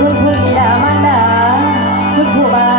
คุณคุณบิดามารดาคุณครูบา